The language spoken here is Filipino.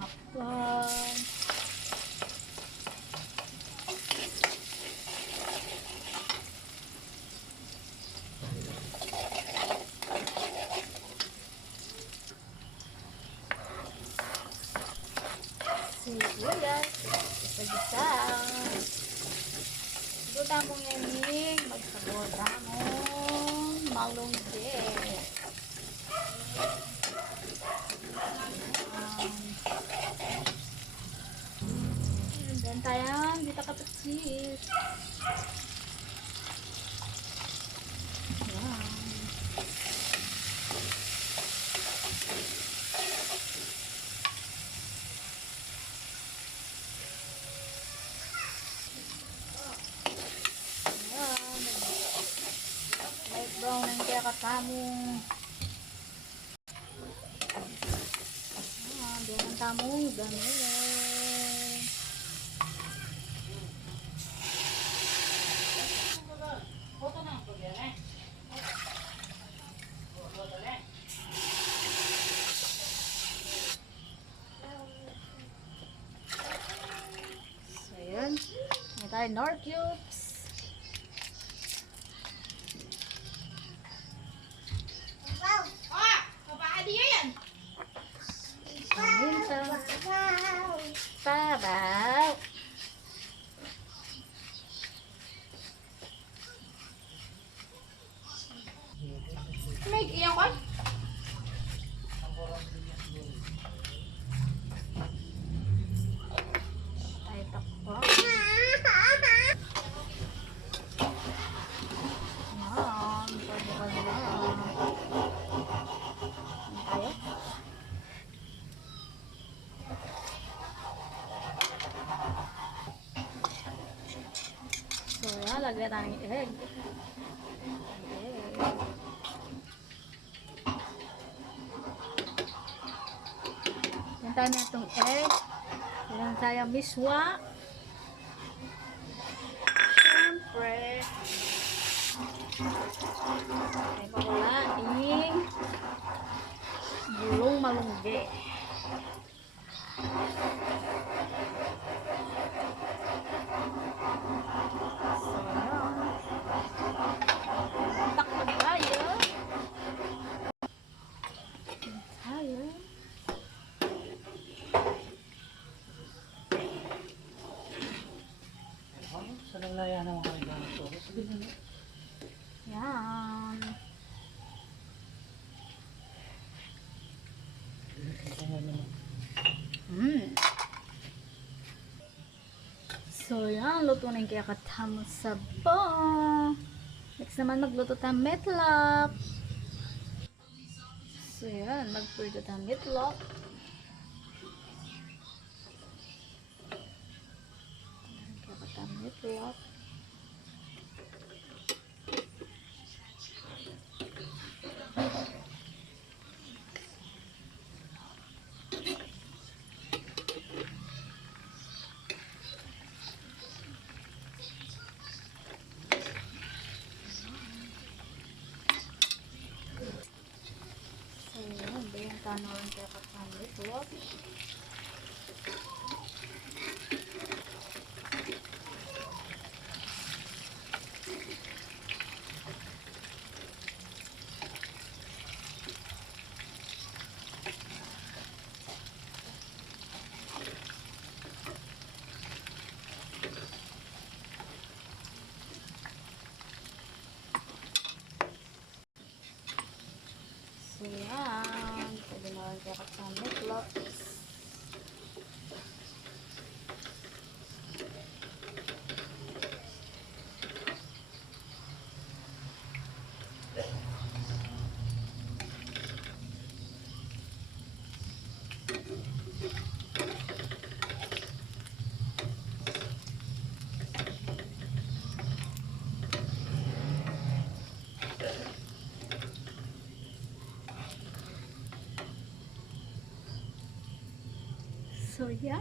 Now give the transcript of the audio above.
hapon. Sibuyas, isa-isa. Buta mong yaning, magsabuta mong malungge. Dan tayang dito kapatsis. Yan. Light brown ang kaya katamong. Diyan ang tamong gano'n. So yun. May tayo nor cubes. Pabaw. May iyang kon? Tayo takpo. Yan. Pwede ko na. Tayo. So yan, lagyan tayo ng egg. Yan tayo na itong egg. Yan tayo miswa. Siyempre. Ay pakulaing bulong malungge. So yan. Takbo tayo. Tayo. Sa lalaya naman kami ganito. Sabihin mo. Yan. So yan, luto na yung kaya katamo sa bo. Next naman magluto tayo meatloaf. So yan, magprito tayo meatloaf. Kaya katamo meatloaf. Ayan, bayan tanawan kaya katamo meatloaf. So yan, pwede na rin kaya katamo meatloaf. So yan.